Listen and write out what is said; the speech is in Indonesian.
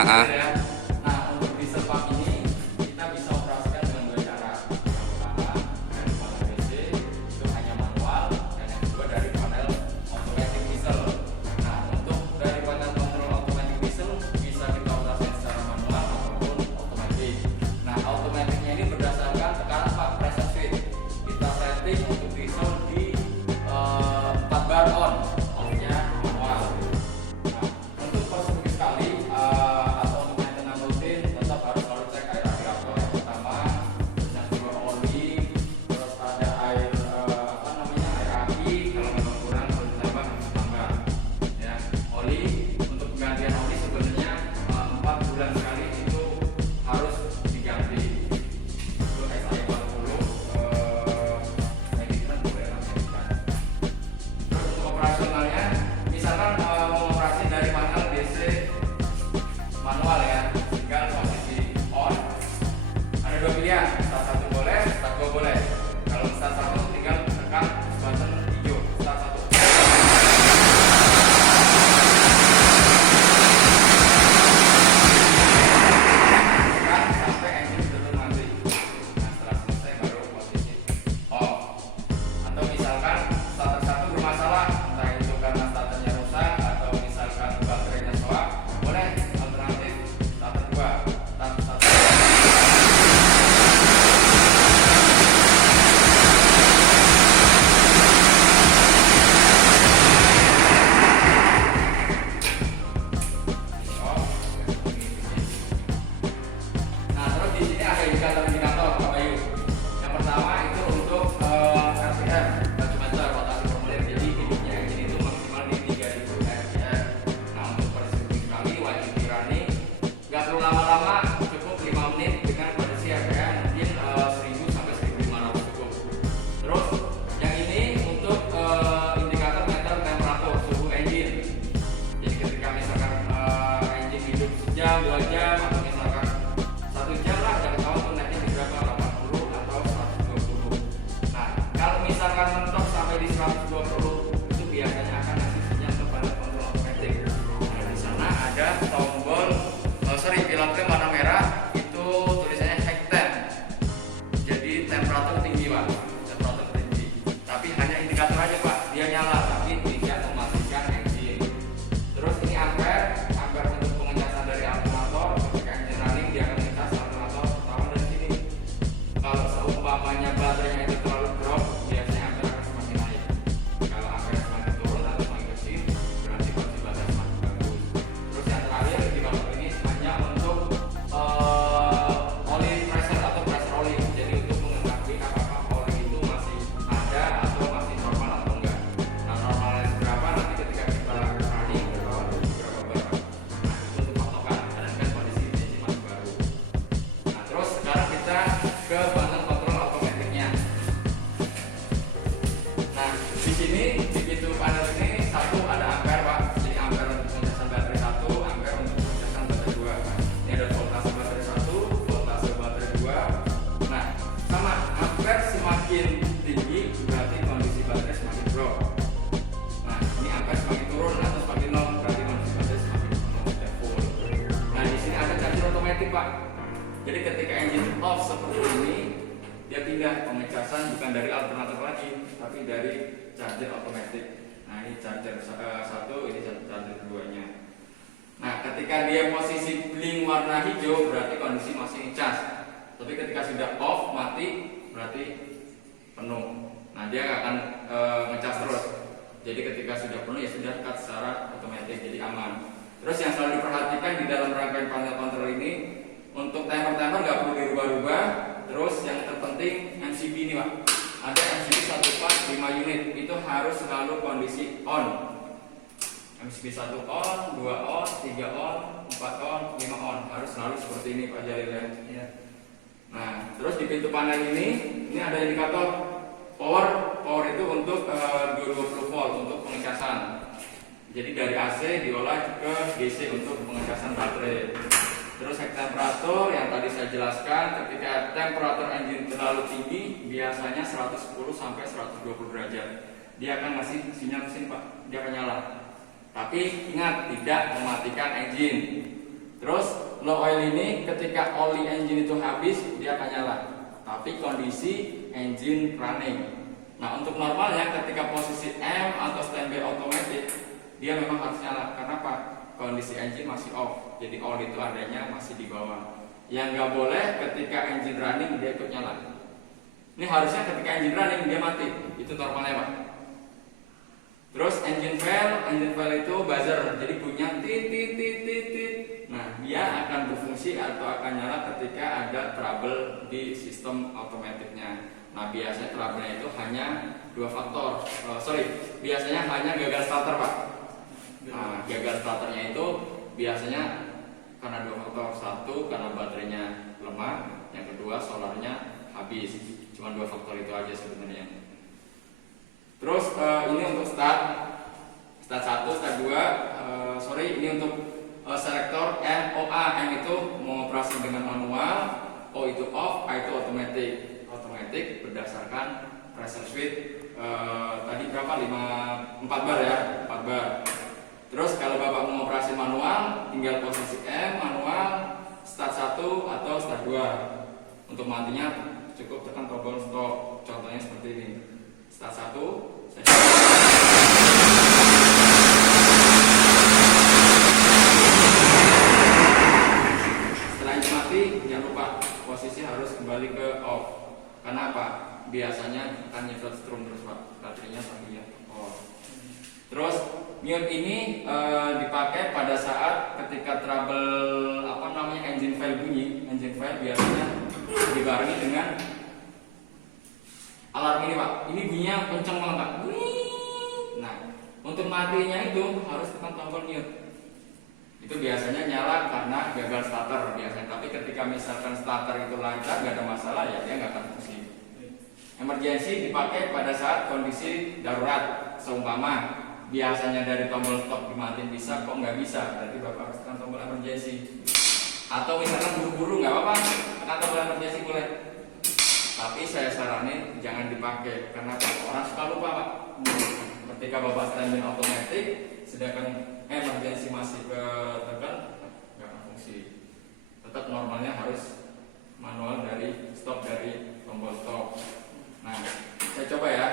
Ah, Ya. Nah, untuk diesel pump ini kita bisa operasikan dengan dua cara. Yang pertama dari panel DC itu hanya manual, dan yang kedua dari panel automatic diesel. Nah, untuk dari panel kontrol automatic diesel bisa kita operasikan secara manual ataupun otomatis. Nah, otomatiknya ini berdasarkan tekanan Pak pressure switch. Kita setting untuk diesel di 4 bar on, off-nya manual. Nah, untuk perspektif sekali atau untuk maintenance rutin tetap harus selalu cek air radiator yang pertama, terus yang kedua oli, terus ada air air aki kalau memang kurang perlu ditambah harus tambah. Ya, oli untuk penggantian oli sebenarnya 4 bulan sekali itu harus diganti. Itu SAE 40 medikan boleh lah medikan. Terus untuk operasionalnya, misalkan mau operasi dari panel DC manual ya, tinggal posisi on. Ada dua pilihan, start 1 boleh, start 2 boleh. Kalau start 1 tinggal tekan button hijau, start 1. Tekan sampai engine betul mati. Nah, setelah selesai baru posisi off. Atau misalkan starter 1 bermasalah, entah itu karena starternya rusak atau misalkan baterainya soak, boleh alternatif starter 2. Starter 1. Nah, terus di sini ada indikator Pak Bayu. Yang pertama itu untuk RPM, Register rotasi per menit. Jadi hidupnya engine itu maksimal di 3000 RPM. Nah, untuk persegi sekali wajib di running. Nggak perlu lama-lama, cukup 5 menit dengan kondisi RPM mungkin 1000 sampai 1500 cukup. Terus yang ini untuk indikator meter temperatur suhu engine. Jadi ketika misalkan engine hidup sejam, 2 jam, atau misalkan 1 jam lah, jangan tahu tuh naiknya di berapa, 80 atau 120. Nah, kalau misalkan mentok sampai di 120 itu biasanya akan ngasih sinyal kepada kontrol otomatis. Nah, di sana ada tombol pilotnya warna merah, itu tulisannya high temp. Jadi temperatur tinggi Pak, temperatur tinggi. Tapi hanya indikator aja Pak, dia nyala tapi tidak mematikan engine. Terus ini ampere, ampere untuk pengecasan dari alternator. Ketika engine running dia akan ngecas alternator pertama dari sini. Kalau seumpamanya baterainya itu terlalu drop, biasanya ampere akan semakin naik. Kalau ampere semakin turun atau semakin kecil, berarti kondisi baterai semakin bagus. Terus yang terakhir indikator ini hanya untuk oli pressure atau pressure oli. Jadi untuk mengetahui apakah oli itu masih ada atau masih normal atau enggak. Nah, normalnya berapa nanti ketika kita running berapa bar. Nah, itu untuk patokan karena kan kondisi engine masih baru. Nah, terus sekarang kita ke panel kontrol otomatiknya. Nah, di sini di pintu panel ini satu ada ampere Pak. Jadi ampere untuk pengecasan baterai 1, ampere untuk pengecasan baterai 2. Ini ada voltase baterai 1, voltase baterai 2. Nah, sama ampere semakin tinggi berarti kondisi baterai semakin drop. Nah, ini ampere semakin turun atau semakin nol berarti kondisi baterai semakin sudah full. Nah, di sini ada charger otomatis Pak. Jadi ketika engine off seperti ini, dia pindah pengecasan bukan dari alternator lagi, tapi dari charger otomatis. Nah, ini charger 1, ini charger 2-nya. Nah, ketika dia posisi blink warna hijau berarti kondisi masih ngecas. Tapi ketika sudah off mati berarti penuh. Nah, dia akan ngecas terus. Jadi ketika sudah penuh ya sudah cut secara otomatis, jadi aman. Terus yang selalu diperhatikan di dalam rangkaian panel kontrol ini, untuk timer nggak perlu dirubah-rubah. Terus yang terpenting MCB ini Pak, ada MCB 1 part 5 unit, itu harus selalu kondisi on. MCB 1 on, 2 on, 3 on, 4 on, 5 on, harus selalu seperti ini Pak Jalil ya. Nah, terus di pintu panel ini ada indikator power itu untuk 220 volt untuk pengecasan. Jadi dari AC diolah ke DC untuk pengecasan baterai. Terus temperatur yang tadi saya jelaskan, ketika temperatur engine terlalu tinggi biasanya 110 sampai 120 derajat. Dia akan ngasih sinyal mesin Pak, dia akan nyala. Tapi ingat tidak mematikan engine. Terus Terus low oil ini ketika oli engine itu habis dia akan nyala, tapi kondisi engine running. Nah untuk normalnya ketika posisi M atau standby automatic dia memang harus nyala. Karena apa? Kondisi engine masih off, jadi oli itu adanya masih di bawah. Yang nggak boleh ketika engine running dia ikut nyala. Ini harusnya ketika engine running dia mati, itu normalnya Pak. Terus engine fail itu buzzer, jadi bunyinya tit tit tit tit tit. Nah dia akan berfungsi atau akan nyala ketika ada trouble di sistem otomatiknya. Nah biasanya trouble-nya itu hanya dua faktor. Biasanya hanya gagal starter Pak. Nah gagal starternya itu biasanya karena dua faktor. Satu karena baterainya lemah, yang kedua solarnya habis. Cuma dua faktor itu aja sebenarnya. Terus ini untuk start 1, start 2. Ini untuk selektor M, O, A. M itu mengoperasi dengan manual, O itu off, A itu automatic. Automatic berdasarkan pressure switch tadi berapa? 4 bar ya, 4 bar. Terus kalau Bapak mengoperasi manual, tinggal posisi M, manual, start 1 atau start 2. Untuk matinya cukup tekan tombol stop. Contohnya seperti ini. Start 1. Setelah ini mati, jangan lupa posisi harus kembali ke off. Karena apa? Biasanya akan nyedot strum terus Pak. Baterainya sambil off. Terus mute ini dipakai pada saat ketika trouble engine fail bunyi. Engine fail biasanya dibarengi dengan alarm ini Pak. Ini bunyinya kenceng banget Pak. Nah, untuk matinya itu harus tekan tombol mute. Itu biasanya nyala karena gagal starter biasanya. Tapi ketika misalkan starter itu lancar, nggak ada masalah ya dia nggak akan fungsi. Emergency dipakai pada saat kondisi darurat. Seumpama biasanya dari tombol stop dimatiin bisa, kok nggak bisa, berarti Bapak harus tekan tombol emergency. Atau misalkan buru-buru nggak apa-apa, tekan tombol emergency boleh. Tapi saya saranin jangan dipakai karena orang suka lupa Pak. Ketika Bapak standby automatic, sedangkan emergency masih tekan, nggak akan fungsi. Tetap normalnya harus manual dari stop dari tombol stop. Nah, saya coba ya.